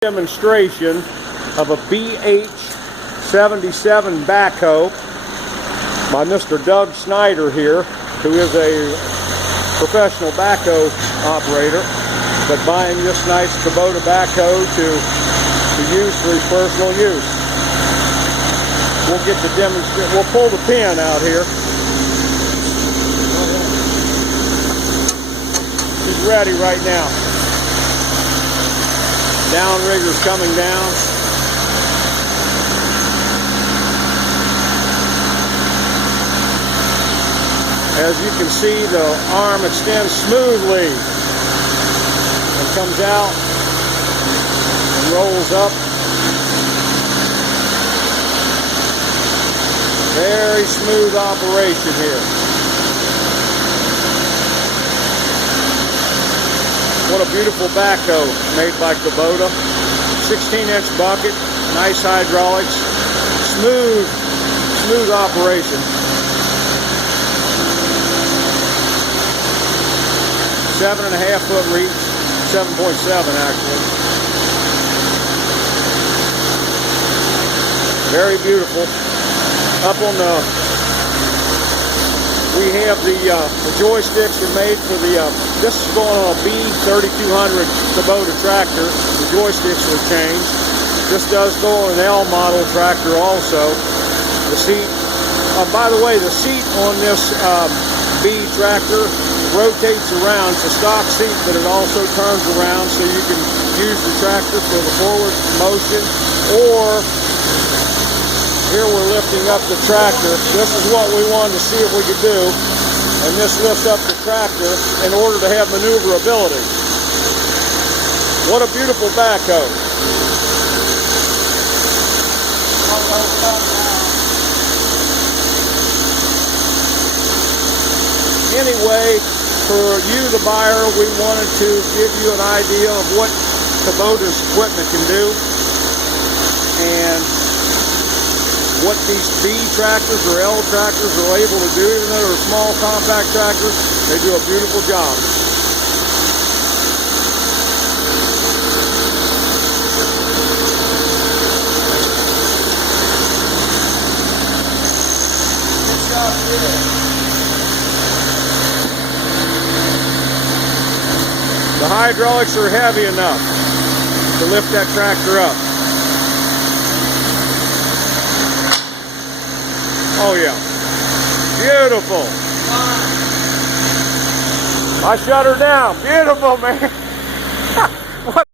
Demonstration of a BH77 backhoe by Mr. Doug Snyder here, who is a professional backhoe operator, but buying this nice Kubota backhoe to use for his personal use. We'll get to demonstrate. We'll pull the pin out here. He's ready right now. Downrigger's coming down. As you can see, the arm extends smoothly and comes out and rolls up. Very smooth operation here. What a beautiful backhoe made by Kubota. 16-inch bucket, nice hydraulics, smooth operation. 7.5 foot reach, 7.7 actually. Very beautiful. Up on the, we have the joysticks are made for the, this is going on a B3200 Kubota tractor. The joysticks will change. This does go on an L model tractor also. The seat, by the way, the seat on this B tractor rotates around. It's a stock seat, but it also turns around so you can use the tractor for the forward motion, or here we're lifting up the tractor. This is what we wanted to see if we could do, and this lifts up the tractor in order to have maneuverability. What a beautiful backhoe. Anyway, for you, the buyer, we wanted to give you an idea of what Kubota's equipment can do and what these B tractors or L tractors are able to do. Even though they're small, compact tractors, they do a beautiful job. Good job, kid. The hydraulics are heavy enough to lift that tractor up. Oh yeah, beautiful. I shut her down. Beautiful, man. What?